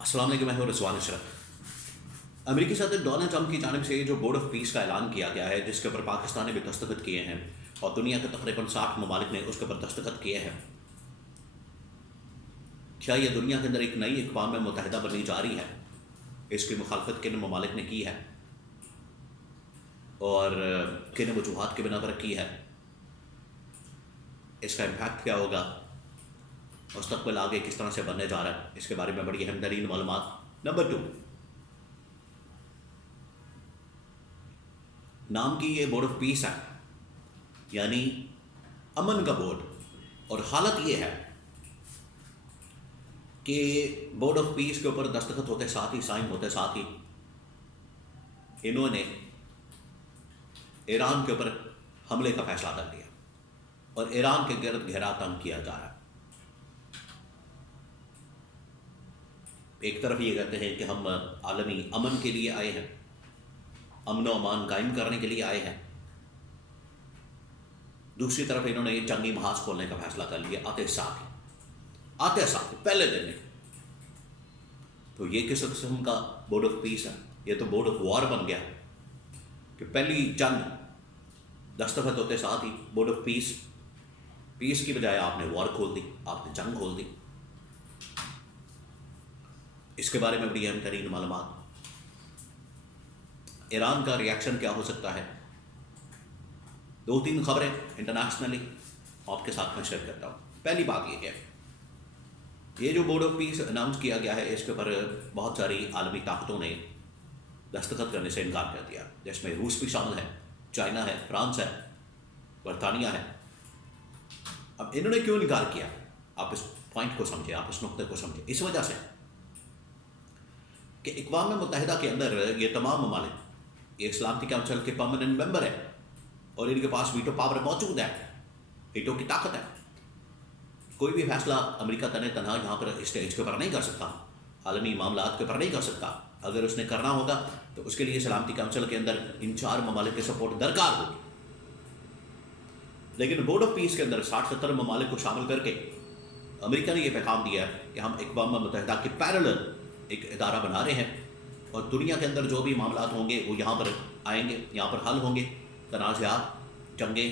अस्सलाम वालेकुम, मैं हूं रिजवान अशरफ। अमेरिकी सदर डोनाल्ड ट्रंप की जानिब से जो बोर्ड ऑफ पीस का ऐलान किया गया है, जिसके ऊपर पाकिस्तान ने भी दस्तखत किए हैं और दुनिया के तकरीबन 60 ममालिक ने उसके ऊपर दस्तखत किए हैं, क्या यह दुनिया के अंदर एक नई अक़वाम मुत्तहिदा बननी जा रही है? इसकी मुखालफत किन ममालिक ने की है और किन वजूहात की बिना पर की है? इसका इम्पैक्ट क्या होगा? मुस्तक़बिल आगे किस तरह से बनने जा रहा है, इसके बारे में बड़ी अहम तरीन मालूमात। नंबर 2, नाम की ये बोर्ड ऑफ पीस है, यानी अमन का बोर्ड। और हालत ये है कि बोर्ड ऑफ पीस के ऊपर दस्तखत होते साथ ही, साइन होते साथ ही, इन्होंने ईरान के ऊपर हमले का फैसला कर लिया और ईरान के गिर्द घेरा तंग किया जा रहा है। एक तरफ ये कहते हैं कि हम आलमी अमन के लिए आए हैं, अमन व अमान कायम करने के लिए आए हैं। दूसरी तरफ इन्होंने ये जंगी महाज खोलने का फैसला कर लिया आते साथ पहले दिन में। तो ये किस किस्म का बोर्ड ऑफ पीस है? ये तो बोर्ड ऑफ वॉर बन गया कि पहली जंग दस्तखत होते साथ ही बोर्ड ऑफ पीस की बजाय आपने वॉर खोल दी, आपने जंग खोल दी। इसके बारे में बड़ी अहम तरीन मालूमात। ईरान का रिएक्शन क्या हो सकता है? 2-3 खबरें इंटरनेशनली आपके साथ में शेयर करता हूँ। पहली बात ये है, ये जो बोर्ड ऑफ पीस अनाउंस किया गया है, इसके ऊपर बहुत सारी आलमी ताकतों ने दस्तखत करने से इनकार कर दिया, जिसमें रूस भी शामिल है, चाइना है, फ्रांस है, बरतानिया है। अब इन्होंने क्यों इनकार किया? आप इस पॉइंट को समझे, आप इस नुक्ते को समझे। इस वजह से कि अक़वाम मुत्तहिदा के अंदर ये तमाम ममालिक, ये इस्लामी काउंसिल के परमानेंट मेंबर है और इनके पास वीटो पावर मौजूद है, वीटो की ताकत है। कोई भी फैसला अमेरिका तने तनहा यहाँ पर स्टेज के ऊपर नहीं कर सकता, आलमी मामलात के ऊपर नहीं कर सकता। अगर उसने करना होगा तो उसके लिए सलामती काउंसिल के अंदर इन 4 ममालिक की सपोर्ट दरकार होगी। लेकिन बोर्ड ऑफ पीस के अंदर 60-70 ममालिक को शामिल करके अमेरिका ने यह पैगाम दिया कि हम अक़वाम मुत्तहिदा के पैरेलल एक इदारा बना रहे हैं और दुनिया के अंदर जो भी मामलात होंगे वो यहाँ पर आएंगे, यहाँ पर हल होंगे, तनाज़ात, जंगें,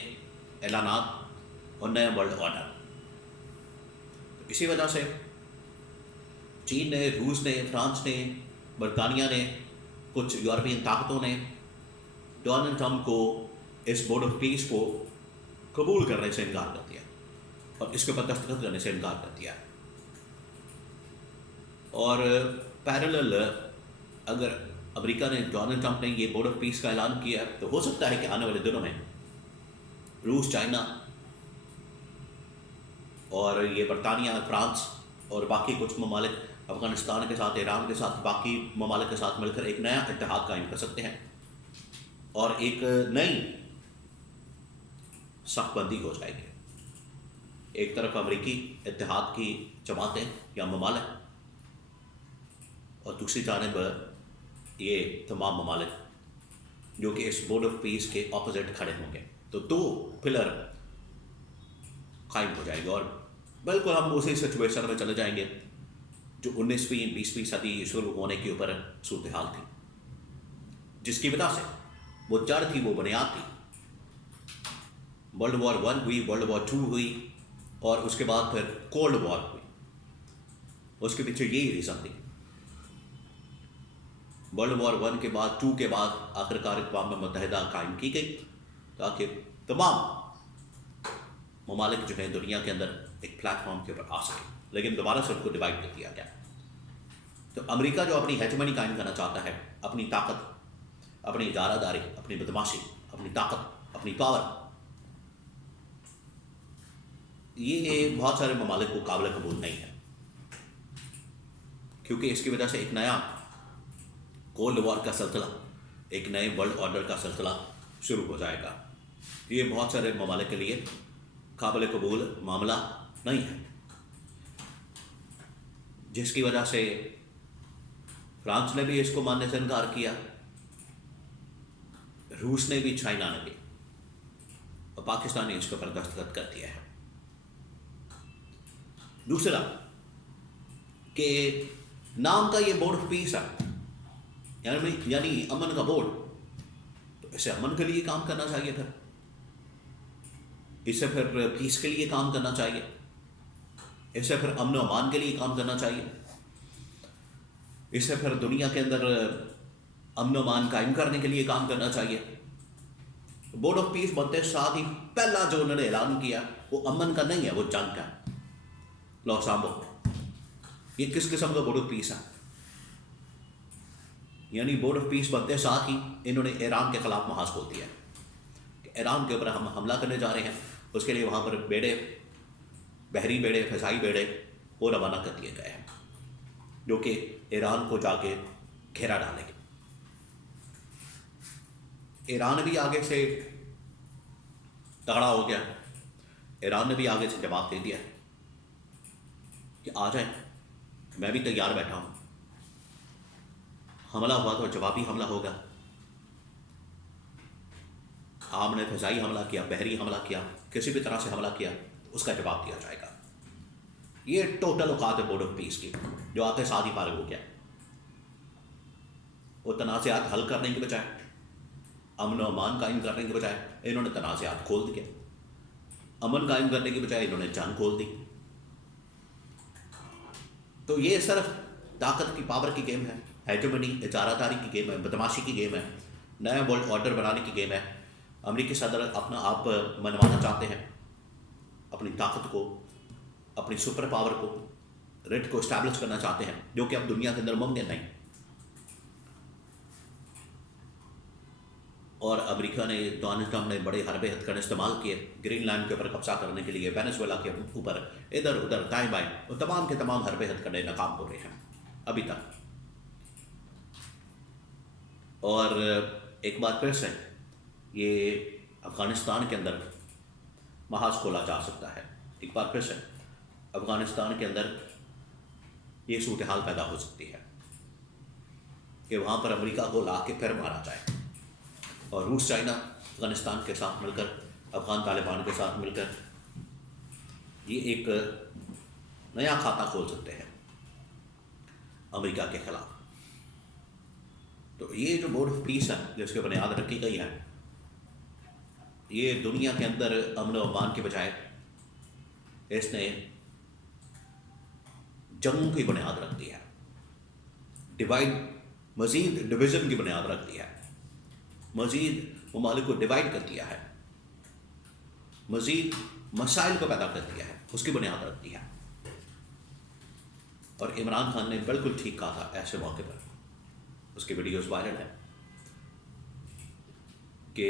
ऐलानात और नया वर्ल्ड ऑर्डर। तो इसी वजह से चीन ने, रूस ने, फ्रांस ने, बरतानिया ने, कुछ यूरोपियन ताकतों ने डोनाल्ड ट्रंप को इस बोर्ड ऑफ पीस को कबूल करने से इनकार कर दिया और इसके ऊपर दस्तखत करने से इनकार कर दिया। और पैरेलल अगर अमेरिका ने, डोनाल्ड ट्रंप ने ये बोर्ड ऑफ पीस का ऐलान किया तो हो सकता है कि आने वाले दिनों में रूस, चाइना और ये बरतानिया, फ्रांस और बाकी कुछ ममालिक अफ़गानिस्तान के साथ, ईरान के साथ, बाकी ममालिक के साथ मिलकर एक नया इत्तेहाद कायम कर सकते हैं और एक नई सफ़बंदी हो जाएगी। एक तरफ अमेरिकी इत्तेहाद की जमातें या ममालिक और दूसरी जानिब ये तमाम ममालिक जो कि इस बोर्ड ऑफ पीस के ऑपोजिट खड़े होंगे। तो 2 पिलर कायम हो जाएगा और बिल्कुल हम उसी सिचुएशन में चले जाएंगे जो 19वीं 20वीं सदी शुरू होने के ऊपर सूरत हाल थी, जिसकी वजह से वो जड़ थी, वो बुनियाद थी। वर्ल्ड वॉर 1 हुई, वर्ल्ड वॉर 2 हुई और उसके बाद फिर कोल्ड वॉर हुई। उसके पीछे यही रीज़न थी। वर्ल्ड वॉर 1 के बाद, 2 के बाद आखिरकार अक़वाम मुत्तहिदा कायम की गई ताकि तमाम ममालिक जो है दुनिया के अंदर एक प्लेटफॉर्म के ऊपर आ सके। लेकिन दोबारा से उनको डिवाइड कर दिया गया। तो अमेरिका जो अपनी हेजमनी कायम करना चाहता है, अपनी ताकत, अपनी इजारादारी, अपनी बदमाशी, अपनी ताकत, अपनी पावर, ये बहुत सारे ममालिक को काबिल कबूल नहीं है, क्योंकि इसकी वजह से एक नया कोल्ड वॉर का सिलसिला, एक नए वर्ल्ड ऑर्डर का सिलसिला शुरू हो जाएगा। ये बहुत सारे ममालिक के लिए काबिल कबूल मामला नहीं है, जिसकी वजह से फ्रांस ने भी इसको मानने से इनकार किया, रूस ने भी, चाइना ने भी, और पाकिस्तान ने इसके ऊपर दस्तखत कर दिया है। दूसरा कि नाम का ये बोर्ड ऑफ पीस है, यानी अमन का बोर्ड, तो इसे अमन के लिए काम करना चाहिए, फिर इसे फिर पीस के लिए काम करना चाहिए, इसे फिर अमन और अमान के लिए काम करना चाहिए, इसे फिर दुनिया के अंदर अमन और अमान कायम करने के लिए काम करना चाहिए। बोर्ड ऑफ पीस बनते साथ ही पहला जो उन्होंने ऐलान किया वो अमन का नहीं है, वो जंग का। लो सांभो, ये किस किस्म का बोर्ड ऑफ पीस है? यानी बोर्ड ऑफ पीस बनते साथ ही इन्होंने ईरान के खिलाफ महाज खोल दिया कि ईरान के ऊपर हम हमला करने जा रहे हैं, उसके लिए वहाँ पर बेड़े, बहरी बेड़े, फ़िज़ाई बेड़े वो रवाना कर दिए गए हैं जो कि ईरान को जाके घेरा डालेंगे। ईरान भी आगे से तगड़ा हो गया, ईरान ने भी आगे से जवाब दे दिया कि आ जाए, मैं भी तैयार बैठा हूँ, हमला हुआ तो जवाबी हमला होगा। आपने फ़िज़ाई हमला किया, बहरी हमला किया, किसी भी तरह से हमला किया तो उसका जवाब दिया जाएगा। ये टोटल औकात है बोर्ड ऑफ पीस की, जो आते साथ ही फारिग हो गया। वो तनाज़ात हल करने के बजाय, अमन और अमान कायम करने के बजाय इन्होंने तनाज़ात खोल दिए, अमन कायम करने के बजाय इन्होंने जंग खोल दी। तो ये सिर्फ ताकत की, पावर की गेम है, हेजेमनी, इजारादारी की गेम है, बदमाशी की गेम है, नया वर्ल्ड ऑर्डर बनाने की गेम है। अमेरिकी सदर अपना आप मनवाना चाहते हैं, अपनी ताकत को, अपनी सुपर पावर को, रेट को इस्टेब्लिश करना चाहते हैं, जो कि अब दुनिया के अंदर मुमकिन नहीं। और अमेरिका ने, डोनाल्ड ट्रंप ने बड़े हरबे हथकंडे इस्तेमाल किए ग्रीनलैंड के ऊपर कब्जा करने के लिए, वेनेजुएला के ऊपर, इधर उधर दाएं बाएं, और तमाम के तमाम हरबे हथकंडे नाकाम हो रहे हैं अभी तक। और एक बार फिर से ये अफ़गानिस्तान के अंदर महाज खोला जा सकता है, एक बार फिर से अफ़गानिस्तान के अंदर ये सूरत हाल पैदा हो सकती है कि वहाँ पर अमेरिका को ला के फिर मारा जाए, और रूस, चाइना अफ़गानिस्तान के साथ मिलकर, अफ़गान तालिबान के साथ मिलकर ये एक नया खाता खोल सकते हैं अमेरिका के खिलाफ। तो ये जो बोर्ड ऑफ पीस है जिसके बुनियाद रखी गई है, ये दुनिया के अंदर अमन और अमान के बजाय इसने जंग की बुनियाद रख दी है, मज़ीद डिवीज़न की बुनियाद रख दी है, मज़ीद ममालिक को डिवाइड कर दिया है, मज़ीद मसाइल को पैदा कर दिया है, उसकी बुनियाद रख दी है। और इमरान खान ने बिल्कुल ठीक कहा था ऐसे मौके पर, उसके वीडियोस वायरल हैं कि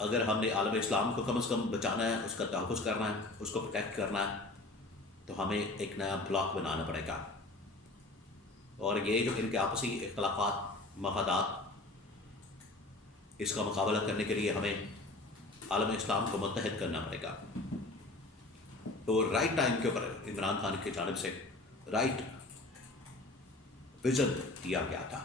अगर हमने आलम इस्लाम को कम से कम बचाना है, उसका तहफ़्फ़ुज़ करना है, उसको प्रोटेक्ट करना है, तो हमें एक नया ब्लॉक बनाना पड़ेगा। और ये जो इनके आपसी इख्तिलाफ़ात, मफादात, इसका मुकाबला करने के लिए हमें आलम इस्लाम को मुत्तहिद करना पड़ेगा। तो राइट टाइम के ऊपर इमरान खान की जानिब से राइट विज़न दिया गया था।